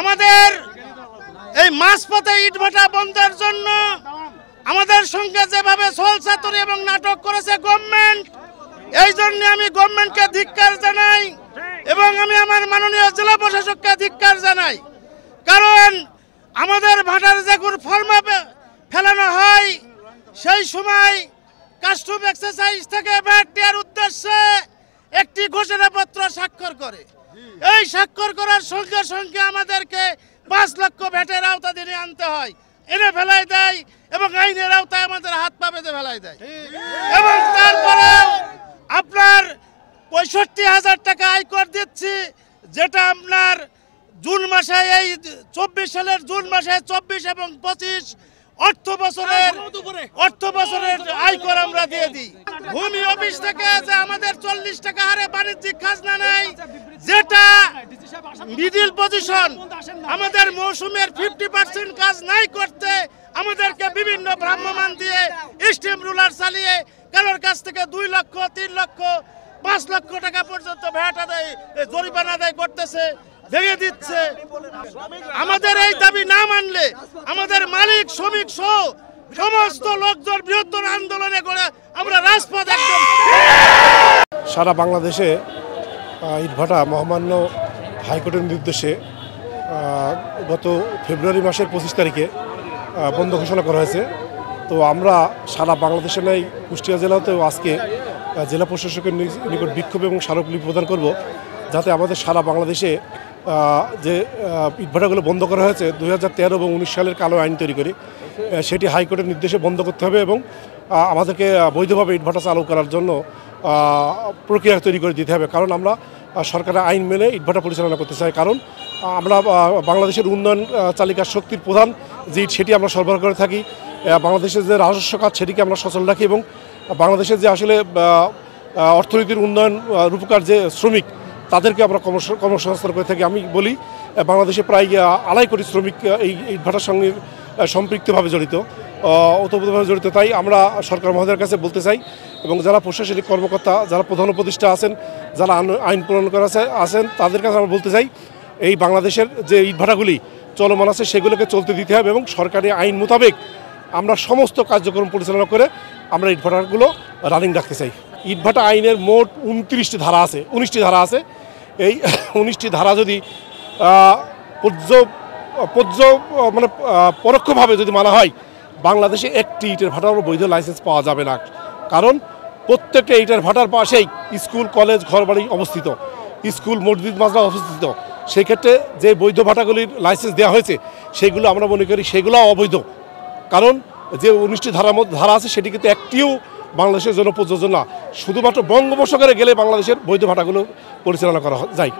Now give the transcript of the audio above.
আমাদের এই মাঝপথে ইটভাটা বন্ধের জন্য আমাদের সঙ্গে যেভাবে ছলচাতুরি এবং নাটক করেছে গভর্নমেন্ট, এই জন্য আমি গভর্নমেন্টকে ধিক্কার জানাই এবং আমি আমার মাননীয় জেলা প্রশাসককে ধিক্কার জানাই। কারণ আমাদের ভাটার যেগুলো ফর্মা ফেলানো হয় সেই সময় কাস্টম এক্সারসাইজ থেকে ভ্যাট দেওয়ার উদ্দেশ্যে একটি ঘোষণাপত্র স্বাক্ষর করে। এই স্বাক্ষর করার সঙ্গে সঙ্গে আমাদেরকে 5 লক্ষ ভ্যাটের আওতাধীনে আনতে হয়, এনে ফেলাই দেয় এবং আইনের আওতায় আমাদের হাত পা বেঁধে ফেলাই দেয়। এবং তারপরে আপনার 65,000 টাকা আয়কর দিচ্ছি, যেটা আপনার জুন মাসে, এই 24 সালের জুন মাসে 24 এবং 25 অর্থ বছরের আয়কর আমরা দিয়ে দিই। ভূমি অফিস থেকে যে আমাদের 40 টাকা হারে বাণিজ্যিক খাজনা নেয়, যেটা মিডিল পজিশন, আমাদের মৌসুমের 50% কাজ নাই করতে আমাদেরকে বিভিন্ন ভ্রাম্যমাণ দিয়ে স্টিম রুলার চালিয়ে কারোর কাছ থেকে 2 লক্ষ 3 লক্ষ 5 লক্ষ টাকা পর্যন্ত ভ্যাট আদায়, জরিমানা আদায় করতেছে, ভেঙে দিচ্ছে। আমাদের এই দাবি না মানলে আমাদের মালিক শ্রমিক সহ সমস্ত লোকজন বৃহত্তর আন্দোলনে করে আমরা রাজপথ একদম। সারা বাংলাদেশে ইটভাটা মহামান্য হাইকোর্টের নির্দেশে গত ফেব্রুয়ারি মাসের 25 তারিখে বন্ধ ঘোষণা করা হয়েছে। তো আমরা সারা বাংলাদেশে নেই কুষ্টিয়া জেলাতেও আজকে জেলা প্রশাসকের নিকট বিক্ষোভ এবং স্মারকলিপি প্রদান করব, যাতে আমাদের সারা বাংলাদেশে যে ইটভাটাগুলো বন্ধ করা হয়েছে 2013 এবং 19 সালের কালো আইন তৈরি করে, সেটি হাইকোর্টের নির্দেশে বন্ধ করতে হবে এবং আমাদেরকে বৈধভাবে ইটভাটা চালু করার জন্য প্রক্রিয়া তৈরি করে দিতে হবে। কারণ আমরা সরকারের আইন মেনে ইটভাটা পরিচালনা করতে চাই। কারণ আমরা বাংলাদেশের উন্নয়ন চালিকার শক্তির প্রধান যে ইট, সেটি আমরা সরবরাহ করে থাকি। বাংলাদেশের যে রাজস্ব খাত, সেটিকে আমরা সচল রাখি এবং বাংলাদেশের যে আসলে অর্থনীতির উন্নয়ন রূপকার যে শ্রমিক, তাদেরকে আমরা কর্মসংস্থান করে থাকি। আমি বলি বাংলাদেশে প্রায় 2.5 কোটি শ্রমিক এই ইটভাটার সঙ্গে সম্পৃক্তভাবে জড়িত, ওতপ্রোতভাবে জড়িত। তাই আমরা সরকার মহোদয়ের কাছে বলতে চাই এবং যারা প্রশাসনিক কর্মকর্তা, যারা প্রধান উপদেষ্টা আছেন, যারা আইন প্রণয়ন করা আছেন, তাদের কাছে আমরা বলতে চাই এই বাংলাদেশের যে ইটভাটাগুলি চলমান আছে সেগুলোকে চলতে দিতে হবে এবং সরকারি আইন মোতাবেক আমরা সমস্ত কার্যক্রম পরিচালনা করে আমরা ইটভাটাগুলো রানিং রাখতে চাই। ইটভাটা আইনের মোট 29টি ধারা আছে, 19টি ধারা আছে। এই 19টি ধারা যদি মানে পরোক্ষভাবে যদি মানা হয়, বাংলাদেশে একটি ইটের ভাটার বৈধ লাইসেন্স পাওয়া যাবে না। কারণ প্রত্যেকটা ইটের ভাটার পাশেই স্কুল, কলেজ, ঘরবাড়ি অবস্থিত, স্কুল, মসজিদ, মাদ্রাসা অবস্থিত। সেই ক্ষেত্রে যে বৈধ ভাটাগুলির লাইসেন্স দেওয়া হয়েছে সেগুলো আমরা মনে করি সেগুলো অবৈধ। কারণ যে 19টি ধারা আছে সেটি কিন্তু একটিও বাংলাদেশের জন্য প্রযোজ্য না। শুধুমাত্র বঙ্গোপসাগরে গেলে বাংলাদেশের বৈধ ভাটাগুলো পরিচালনা করা যায়।